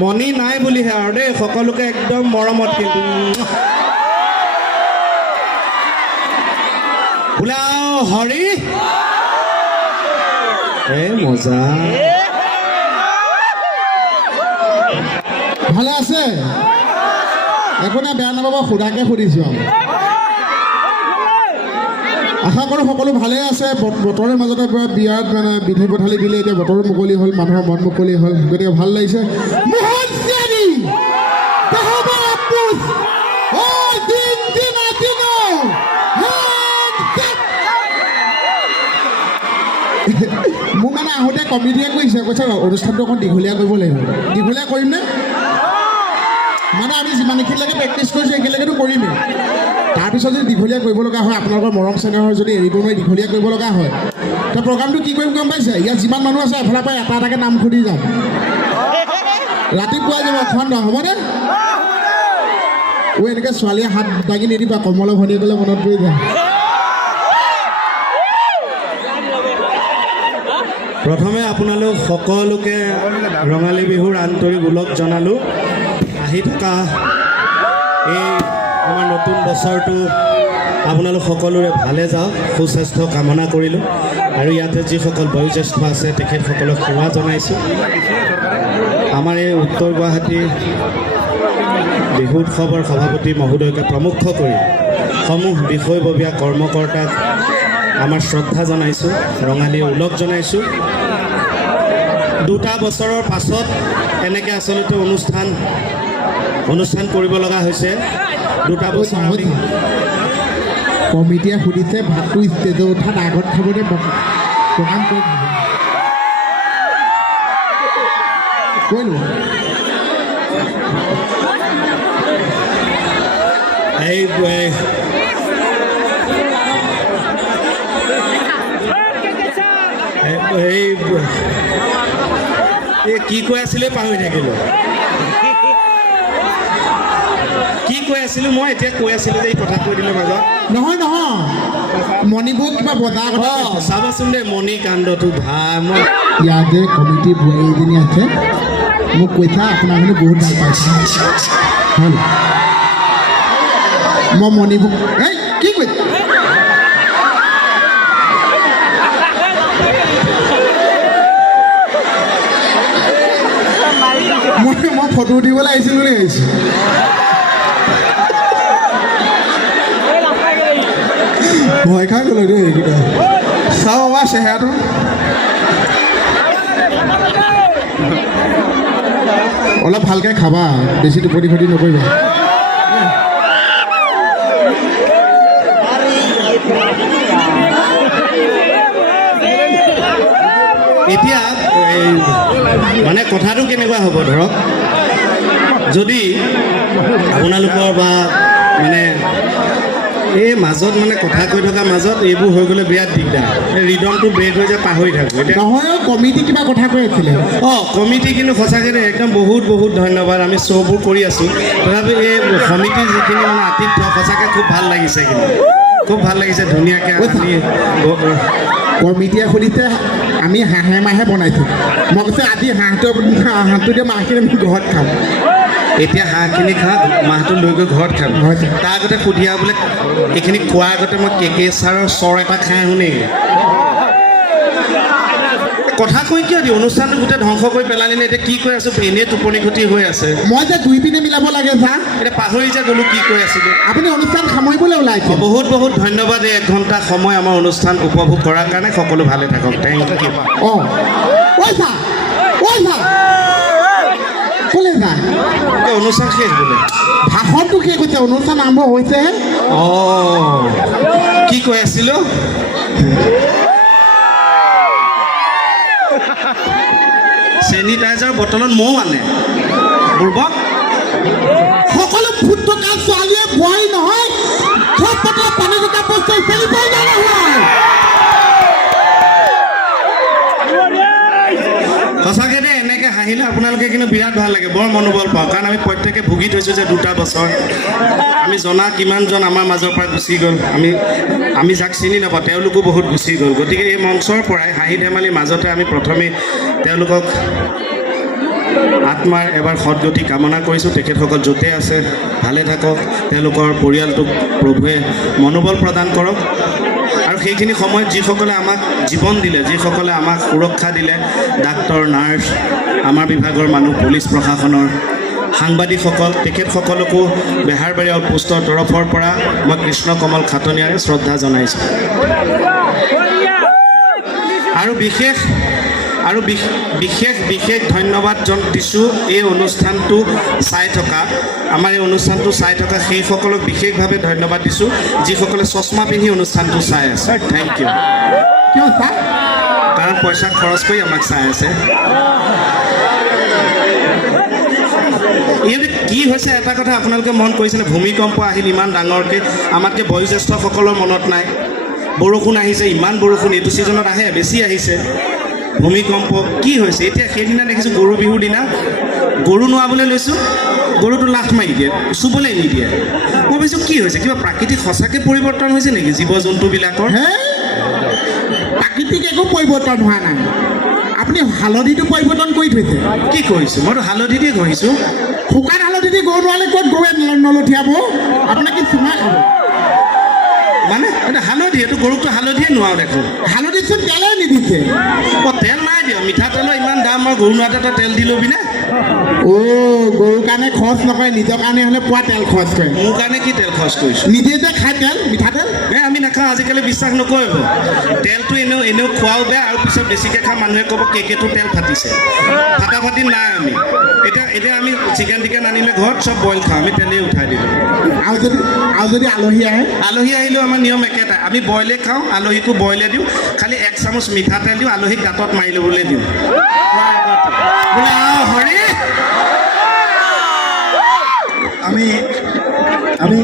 মণি নাই বুলিহে আৰু দেই সকলোকে একদম মৰমত কিন্তু ওলাও হৰি মজা ভালে আছে একো নাই বেয়া নাপাব সোধাকে সুধিছোঁ আশা কৰোঁ সকলো ভালে আছে বতৰৰ মাজতে পৰা বিয়াত মানে বিধি পথালি দিলে এতিয়া বতৰ মুকলি হ'ল মানুহৰ মন মুকলি হ'ল গতিকে ভাল লাগিছে মোহন মোক মানে আহোঁতে কমিটিয়ে কৈছে অনুষ্ঠানটো অকণ দীঘলীয়া কৰিব লাগিব দীঘলীয়া কৰিম নে মানে আমি যিমানখিনিলৈকে প্ৰেক্টিছ কৰিছোঁ সেইখিনিলৈকেতো কৰিমেই তাৰপিছত যদি দীঘলীয়া কৰিব লগা হয় আপোনালোকৰ মৰম চেনেহৰ যদি এৰিব নোৱাৰি দীঘলীয়া কৰিব লগা হয় তো প্ৰগ্ৰামটো কি কৰিম গম পাইছে ইয়াত যিমান মানুহ আছে এফালৰ পৰা এটা এটাকৈ নাম সুধি যাম ৰাতিপুৱা যাব খন হ'বনে এনেকৈ ছোৱালীয়ে হাত দাঙি নিদিবা কমল ভনী গ'লে মনত পৰি যায় প্ৰথমে আপোনালোক সকলোকে ৰঙালী বিহুৰ আন্তৰিক ওলগ জনালোঁ আহি থকা এই আমাৰ নতুন বছৰটো আপোনালোক সকলোৰে ভালে যাওক সুস্বাস্থ্য কামনা কৰিলোঁ আৰু ইয়াতে যিসকল বয়োজ্যেষ্ঠ আছে তেখেতসকলক সেৱা জনাইছোঁ আমাৰ এই উত্তৰ গুৱাহাটী বিহু উৎসৱৰ সভাপতি মহোদয়কে প্ৰমুখ কৰি সমূহ বিষয়ববীয়া কৰ্মকৰ্তাক আমাৰ শ্ৰদ্ধা জনাইছোঁ ৰঙালী ওলগ জনাইছোঁ দুটা বছৰৰ পাছত এনেকৈ আচলতে অনুষ্ঠান কৰিব লগা হৈছে দুটা বছৰ কমিটিয়ে সুধিছে ভাতটো ষ্টেজত উঠাত আগত খাবলৈ প্ৰগ্ৰাম কৰিলোঁ কি কৈ আছিলে পাহৰি থাকিলোঁ কি কৈ আছিলোঁ মই এতিয়া কৈ আছিলোঁ যে এই কথা কৈ দিলোঁ মাজত নহয় মণিপুৰ কিবা বজাৰ কথা চাবাচোন দেই মণি কাণ্ডটো মই ইয়াতে কমিটি বোৱাৰী এজনী আছে মোক কৈছা আপোনাৰ মানে বহুত ভাল পাইছে হ'ল মই মণিপুৰ কি কৈছে মই ফটো উঠিবলৈ আহিছিলোঁ বুলি ভাবিছোঁ ভয় খাই গ'লো দেই এইকেইটা চাওঁ আমাৰ চেহেৰাটো অলপ ভালকৈ খাবা বেছি টোপনি ক্ষতি নকৰিবা এতিয়া মানে কথাটো কেনেকুৱা হ'ব ধৰক যদি আপোনালোকৰ বা মানে এই মাজত মানে কথা কৈ থকাৰ মাজত এইবোৰ হৈ গ'লে বিৰাট দিগদাৰ ৰিদমটো ব্ৰেক হৈ যায় পাহৰি থাকোঁ এতিয়া নহয় কমিটি কিবা কথা কৈ আছিলে কমিটি কিন্তু সঁচাকৈ একদম বহুত ধন্যবাদ আমি শ্ব'বোৰ কৰি আছোঁ তথাপি এই সমিতিৰ যিখিনি মানে আতিথ্য সঁচাকৈ খুব ভাল লাগিছে কিন্তু খুব ভাল লাগিছে ধুনীয়াকৈ কমিটিয়ে সুধিছে আমি হাঁহে মাহে বনাইছোঁ মই কৈছোঁ আজি হাঁহটো দিয়ে মাহখিনি আমি ঘৰত খাম এতিয়া হাঁহখিনি খা মাহটো লৈ গৈ ঘৰত খাম তাৰ আগতে সুধিয়া বোলে এইখিনি খোৱাৰ আগতে মই কেকেচাৰৰ চৰ এটা খাই আহোঁ নেকি কথা কৈ কিয় দিওঁ অনুষ্ঠানটো গোটেই ধ্বংস কৰি পেলালি নে এতিয়া কি কৈ আছোঁ এনেই টোপনি ক্ষতি হৈ আছে মই যে দুই পিনে মিলাব লাগে ছাৰ এতিয়া পাহৰি যে গ'লোঁ কি কৈ আছিলোঁ আপুনি অনুষ্ঠান সামৰিবলৈ ওলাইছে বহুত ধন্যবাদ এই 1 ঘণ্টা সময় আমাৰ অনুষ্ঠান উপভোগ কৰাৰ কাৰণে সকলো ভালে থাকক থেংক ইউ ক'লে যায় অনুষ্ঠান শেষ বোলে ভাষণটো শেষ হৈছে অনুষ্ঠান আৰম্ভ হৈছেহে কি কৈ আছিলোঁ চেনিটাইজাৰ বটলত মৌ আনে বুৰ্বক সকলো ফুট থকা ছোৱালীয়ে বোৱাৰী নহয় চব বটলত পানী থকা বস্তু চেনি পাই যায় নহয় সঁচাকৈ দেই এনেকৈ হাঁহিলে আপোনালোকে কিন্তু বিৰাট ভাল লাগে বৰ মনোবল পাওঁ কাৰণ আমি প্ৰত্যেকে ভুগি থৈছোঁ যে 2টা বছৰ আমি জনা কিমানজন আমাৰ মাজৰ পৰা গুচি গ'ল আমি যাক চিনি নাপাওঁ তেওঁলোকো বহুত গুচি গ'ল গতিকে এই মঞ্চৰ পৰাই হাঁহি ধেমালিৰ মাজতে আমি প্ৰথমে তেওঁলোকক আত্মাৰ এবাৰ সদগতি কামনা কৰিছোঁ। তেখেতসকল য'তে আছে ভালে থাকক, তেওঁলোকৰ পৰিয়ালটোক প্ৰভুৱে মনোবল প্ৰদান কৰক। আৰু সেইখিনি সময়ত যিসকলে আমাক জীৱন দিলে, যিসকলে আমাক সুৰক্ষা দিলে, ডাক্তৰ, নাৰ্ছ, আমাৰ বিভাগৰ মানুহ, পুলিচ প্ৰশাসনৰ, সাংবাদিকসকল, তেখেতসকলকো বেহাৰবাৰী আউটপোষ্টৰ তৰফৰ পৰা মই কৃষ্ণ কমল খাটনিয়াৰে শ্ৰদ্ধা জনাইছোঁ। আৰু বিশেষ ধন্যবাদ দিছোঁ এই অনুষ্ঠানটো চাই থকা, আমাৰ এই অনুষ্ঠানটো চাই থকা সেইসকলক বিশেষভাৱে ধন্যবাদ দিছোঁ যিসকলে চশমা পিন্ধি অনুষ্ঠানটো চাই আছে। Thank you. কিয় ছাৰ? কাৰণ পইচা খৰচ কৰি আমাক চাই আছে। ইয়াতে কি হৈছে এটা কথা আপোনালোকে মন কৰিছেনে? ভূমিকম্প আহিল ইমান ডাঙৰকৈ, আমাতকৈ বয়োজ্যেষ্ঠসকলৰ মনত নাই। বৰষুণ আহিছে, ইমান বৰষুণ এইটো ছিজনত আহে, বেছি আহিছে। ভূমিকম্প কি হৈছে? এতিয়া সেইদিনা দেখিছোঁ গৰু বিহুৰ দিনা গৰু নোৱাবলৈ লৈছোঁ, গৰুটো লাথ মাৰি দিয়ে, চুবলৈ নিদিয়ে। মই ভাবিছোঁ কি হৈছে? কিবা প্ৰাকৃতিক সঁচাকৈ পৰিৱৰ্তন হৈছে নেকি জীৱ জন্তুবিলাকৰ? হে, প্ৰাকৃতিক একো পৰিৱৰ্তন হোৱা নাই। আপুনি হালধিটো পৰিৱৰ্তন কৰি থৈছে। কি কৰিছোঁ? মইতো হালধি দিয়ে ঘঁহিছোঁ। শুকান হালধি দি গৰু নোৱালে ক'ত গৰুৱে নলঠিয়াব? আপোনাক কি চুমা খাব? মানে এইটো হালধি, এইটো গৰুকটো হালধিয়ে নোৱাৰো দেখোন। হালধিচোন তেলে নিদিছে। তেল নাই দিয়ক, মিঠাতেলৰ ইমান দাম, মই গৰু নোৱাতে তই তেল দি ল'বি নে? গৰুৰ কাৰণে খৰচ নকৰে, নিজৰ কাৰণে হ'লে পোৱা তেল খৰচ কৰে। মোৰ কাৰণে কি তেল খৰচ কৰিছোঁ? নিজে যে খাই তেল, মিঠাতেল। আমি নাখাওঁ, আজিকালি বিশ্বাস নকৰিব। তেলটো এনেও খোৱাও বেয়া, আৰু পিছত বেছিকৈ খাওঁ মানুহে ক'ব কেকেটো তেল ফাটিছে। ফাটি নাই আমি। এতিয়া আমি চিকেন আনিলে ঘৰত চব বইল খাওঁ, আমি তেলেই উঠাই দিলোঁ। আৰু যদি আলহী আহিলেও আমাৰ নিয়ম একেটাই, আমি বইলে খাওঁ, আলহীকো বইলে দিওঁ, খালি 1 চামুচ মিঠাতেল দিওঁ, আলহীক দাঁতত মাৰি ল'বলৈ দিওঁ। বোলে হৰি আমি